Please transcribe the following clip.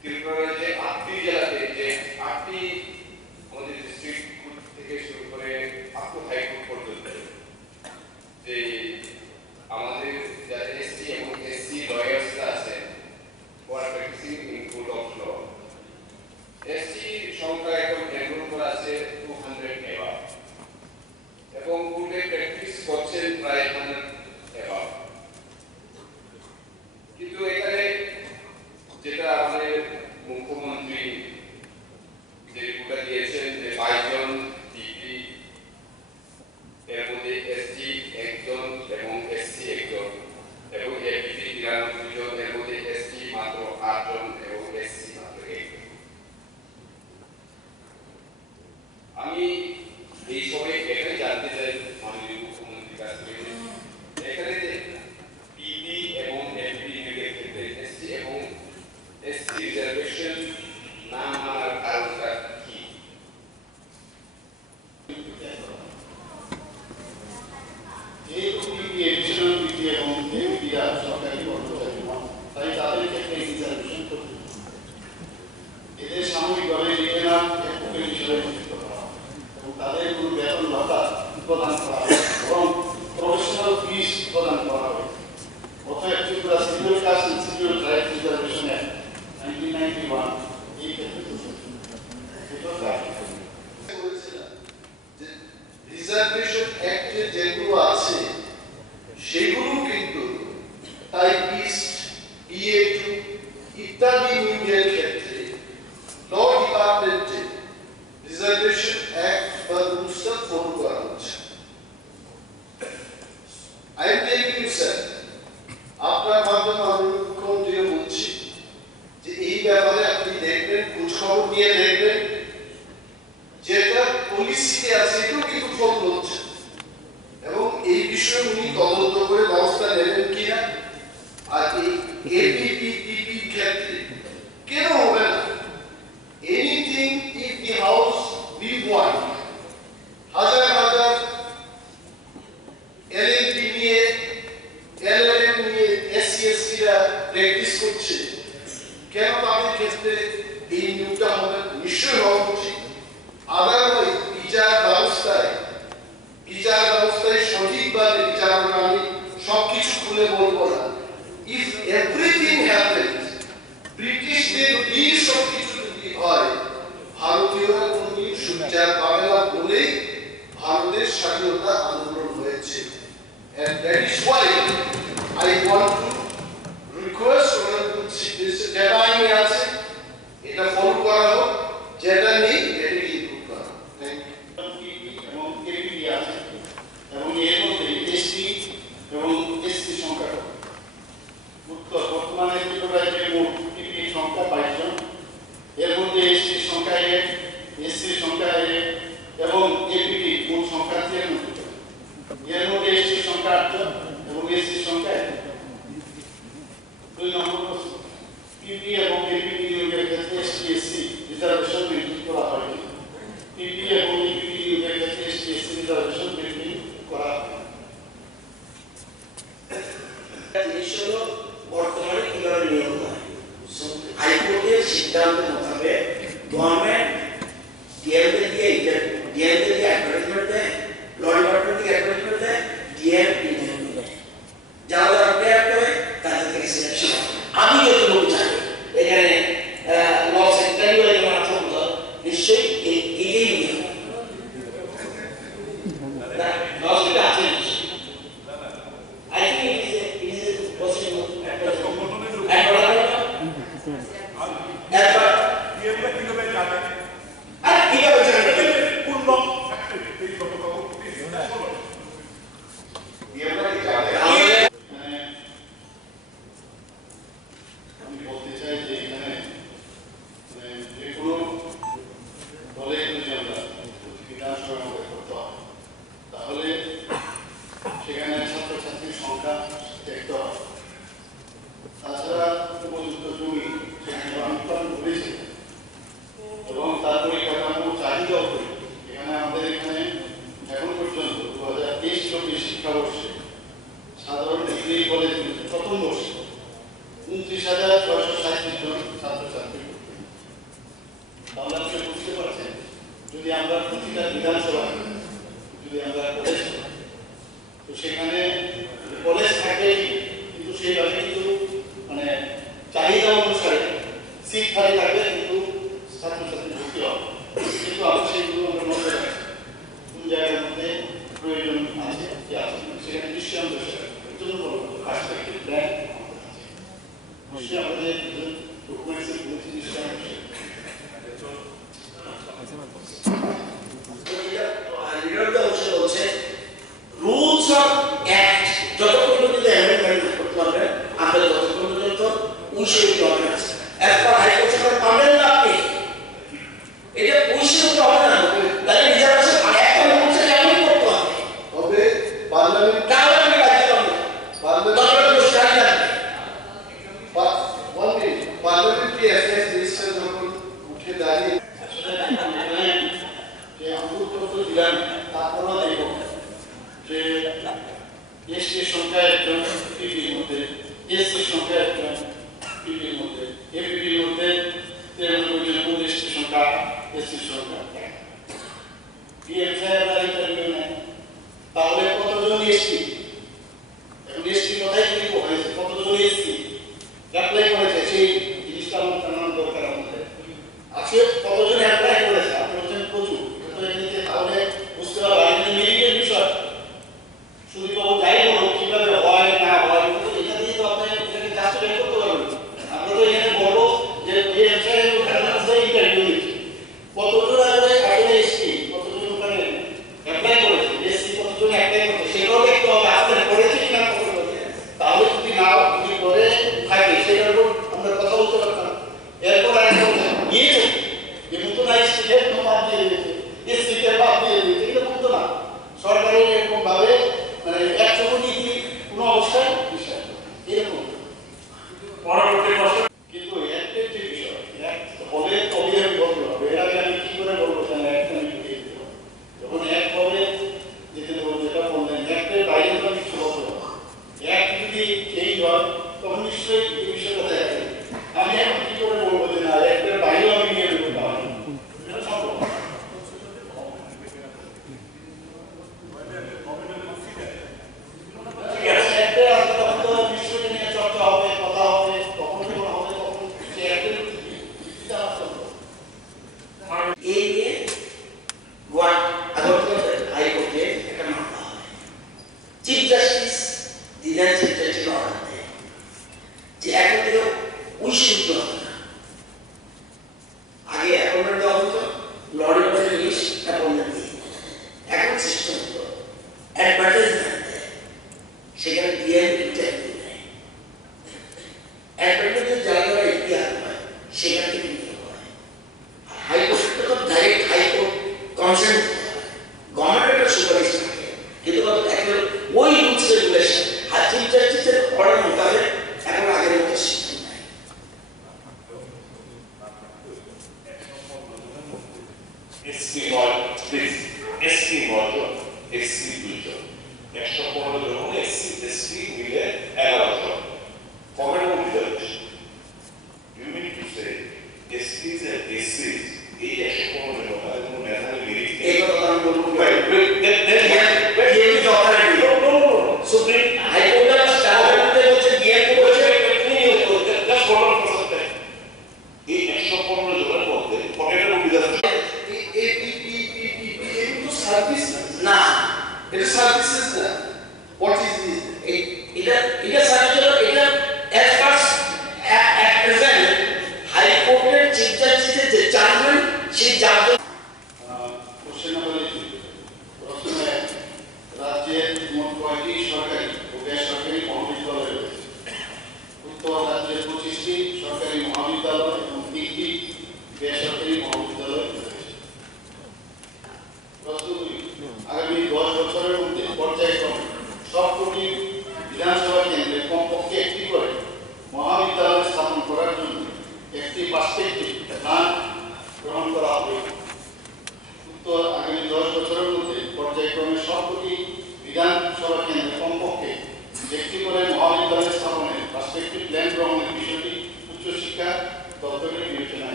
ত্রিপুরার যে 8টি জেলাতে যে 8টি আমাদের ডিস্ট্রিক্ট থেকে শুরু করে আপ টু হাইকোর্ট পর্যন্ত যে আমাদের যারা এসটি এবং এসসি লয়ার্সরা আছে for practising in court of law, ST সংখ্যা এখন এনরোল করা আছে 200 এবার এবং কোর্টে প্র্যাকটিস করছেন প্রায় 100 এবার। কিন্তু এখানে যেটা আমাদের মুখ্যমন্ত্রী যে রিপোর্টটা দিয়েছেন যে 22 জন ডিগ্রি, এর মধ্যে এসটি 1 জন এবং এসসি 1 জন এবং এপিটি 93 জন, এর মধ্যে এসটি মাত্র 8 জন এবং এসসি মাত্র 1 জন। আমি এই সময় এখানে জানতে চাই মাননীয় মুখ্যমন্ত্রীর কাছ থেকে এখানে যে পিপি এবং এপিটি এর ক্ষেত্রে এসটি এবং এসসি রিজার্ভেশন না মানার কারণটা কি? যেহেতু পিপি এডিশনাল পিপি এবং এপিডিআর সরকারি কর্মচারী নন, তাই তাদের ক্ষেত্রে রিজার্ভেশন করতে এদের সাময়িকভাবে রিটেনার অ্যাডভোকেট হিসেবে নিযুক্ত করা হয় এবং তাদের কোনো বেতন ভাতা প্রদান করা হয় এবং প্রফেশনাল ফিস প্রদান করা হয়। অতএব Tripura civil caste institute right reservation act 1991 এই ক্ষেত্রে রিজার্ভেশন অ্যাক্টে যেগুলো আছে সেগুলো কিন্তু টাইপিস্ট, BA2 ইত্যাদি নিয়োগের ক্ষেত্রে ল ডিপার্টমেন্টে রিজার্ভেশন অ্যাক্ট বা রুলসটা ফলো করা হচ্ছে। I am telling you sir, আপনার মাধ্যমে আমি মুখ্যমন্ত্রীকে বলছি যে এই ব্যাপারে আপনি দেখবেন, খোঁজখবর নিয়ে দেখবেন, যেটা পলিসিতে আছে এটাও কিন্তু ফলো হচ্ছে এবং এই বিষয়ে উনি তদন্ত করে ব্যবস্থা নেবেন কিনা। আর এই এপিপিপিপি ক্ষেত্রে কেন হবে না? Anything if the house be one, হাজার হাজার এলএলবি নিয়ে এলএলএম নিয়ে এসসি এসটিরা প্র্যাকটিস করছে, কেন তাদের ক্ষেত্রে এই নিয়োগটা হবে? নিশ্চয়ই হওয়া উচিত। আদারওয়াইজ বিচার ব্যবস্থায় সঠিকভাবে বিচার করে, আমি সবকিছু খুলে বলবো না, ইফ এভরিথিং হ্যাপেন্স ব্রিটিশদের এই সব কিছু যদি হয়, ভারতীয়রা কোনদিন সুবিচার পাবে না বলেই ভারতের স্বাধীনতা আন্দোলন হয়েছে। And that is why I want to request যেটা আইনে আছে এটা ফলো করা হোক, যেটা নেই এটাকে ইমপ্রুভ করা হোক। এবং এপিডি আছে এবং এর মধ্যে এসটি এবং এসসি সংখ্যা উত্তর বর্তমানে ত্রিপুরায় যে মোট পিপির সংখ্যা 22 জন, এর মধ্যে এসটির সংখ্যা 1, এসসির সংখ্যা 1 এবং এপিডি মোট সংখ্যা 93 জন। এর মধ্যে এসটির সংখ্যা 8 জন এবং এসসির সংখ্যা 1। 2 নম্বর প্রশ্ন, পিপি এবং এপিডি নিয়োগের ক্ষেত্রে এসটি এসসি রিজার্ভেশন মেনটেন করা হয়। পিপি এবং এপিডি নিয়োগের ক্ষেত্রে এসটি এসসি রিজার্ভেশন মেনটেন করা হয়। জিনিস হলো বর্তমানে কিভাবে নিয়োগ হয়। হাইকোর্টের সিদ্ধান্ত মোতাবেক গভর্নমেন্ট ডিএমদের দিয়ে অ্যাডভার্টাইজমেন্ট দেয়, ল ডিপার্টমেন্ট থেকে অ্যাডভার্টাইজমেন্ট দেয়, ডিএম ইন্টারভিউ দেয়, যারা যারা অ্যাপ্লাই করে তাদের থেকে সিলেকশন। আমি যতটুকু জানি এখানে ল সেক্রেটারি হয়ে যেমন আছে নিশ্চয়ই এইটাই নিয়ম লসটা আছে। I think it is possible. At তাহলে আপনি বুঝতে পারছেন যদি আমরা প্রতিটা বিধানসভা যদি আমরা কলেজ তো সেখানে কলেজ থাকে কিন্তু সেইভাবে কিন্তু মানে চাহিদা অনুসারে সিট খালি থাকবে কিন্তু ছাত্রছাত্রী ভর্তি হবে কিন্তু আমরা সেইগুলো আমরা নজরে রাখি কোন জায়গার মধ্যে প্রয়োজন আছে কি আছে সেখানে নিশ্চয়ই আমরা জন্য কাজ থেকে ব্যাংক নিশ্চয়ই আমাদের ডকুমেন্টসের কোনো জিনিসটা রুলস অফ অ্যাক্ট যতক্ষণ পর্যন্ত অ্যামেন্ডমেন্ট করতে পারবেন আপনাদের ততক্ষণ পর্যন্ত উইশের হবে না একবার হাইকোর্ট সরকার পাবেন না আপনি এটা উইশের উপর হবে না তাহলে রিজার্ভেশন একটা রুলসে কেমন করতে হবে তবে পার্লামেন্ট কারণে কাজ করবে পার্লামেন্ট দরকার পার্লামেন্টারি অ্যাফেয়ার্স মিনিস্টার যখন উঠে দাঁড়িয়ে যে অন্তর্গত দিলেন তারপরও দেখব যে এসটির সংখ্যা একজন পিপির মধ্যে এসসির সংখ্যা একজন পিপির মধ্যে এপিপির মধ্যে 53 সংখ্যা এসসির সংখ্যা পিএম সাহেবরা ইন্টারভিউ নেন তাহলে কতজন এসটি এখন এসটি কোথায় ক্লিক হয়েছে কতজন এসসি অ্যাপ্লাই করেছে সেই জিনিসটা আমার জানানো দরকার আমাদের আজকে কতজন অ্যাপ্লাই করেছে আপনি বলছেন প্রচুর তাহলে বুঝতে পারবেন এটা মেরিটের বিষয় শুধু বাবু যাই বলুন কিভাবে হয় না হয় এটা দিয়ে তো আপনি এটাকে জাস্টিফাই করতে পারবেন আমরা তো এখানে বলবো যে এই সাহেব ওখানে ইন্টারভিউ নিচ্ছে কতজন আসলে এসছি কতজন ওখানে অ্যাপ্লাই করেছে এসসি কতজন অ্যাপ্লাই করেছে সেটাও দেখতে হবে আপনার করেছে কিনা তাহলে যদি না যদি করে থাকে সেটার উপর আমরা কথা বলতে পারতাম এরপর নিয়েছে যে নতুন আইসিকে বাদ দিয়ে দিয়েছে এসসিকে বাদ দিয়ে দিয়েছে এটা বলতো না সরকারের এরকম ভাবে মানে একশো নীতি কোনো অবস্থায় বিষয় এরকম পরবর্তী প্রশ্ন কিন্তু একটা যে বিষয় এক হবে তবে আমি বলতে পারবো এর আগে আমি কি করে বলবো যে একটা আমি ঢুকিয়ে দিতে পারবো যখন এক হবে যেতে দেবো যেটা বললেন একটার বাইরে তো কিছু বলতে পারবো এক যদি এই হয় তখন নিশ্চয়ই এই বিষয়টা দেখা যাবে আমি এখন কি করে বলবো যে না একটার বাইরেও আমি নিয়ে দেবো তাহলে এটা সম্ভব একটা আসলে তখন তো বিষয়টা নিয়ে চর্চা হবে কথা হবে তখন যখন হবে তখন সে একটা ভিত্তিতে আসতে হবে এই নিয়ে গোয়া আদালতের হাইকোর্টে একটা মামলা হয় চিফ জাস্টিস দিলেন চিফ জাস্টিস অর্ডার দেয় যে এখন থেকে উইশ করতে হবে না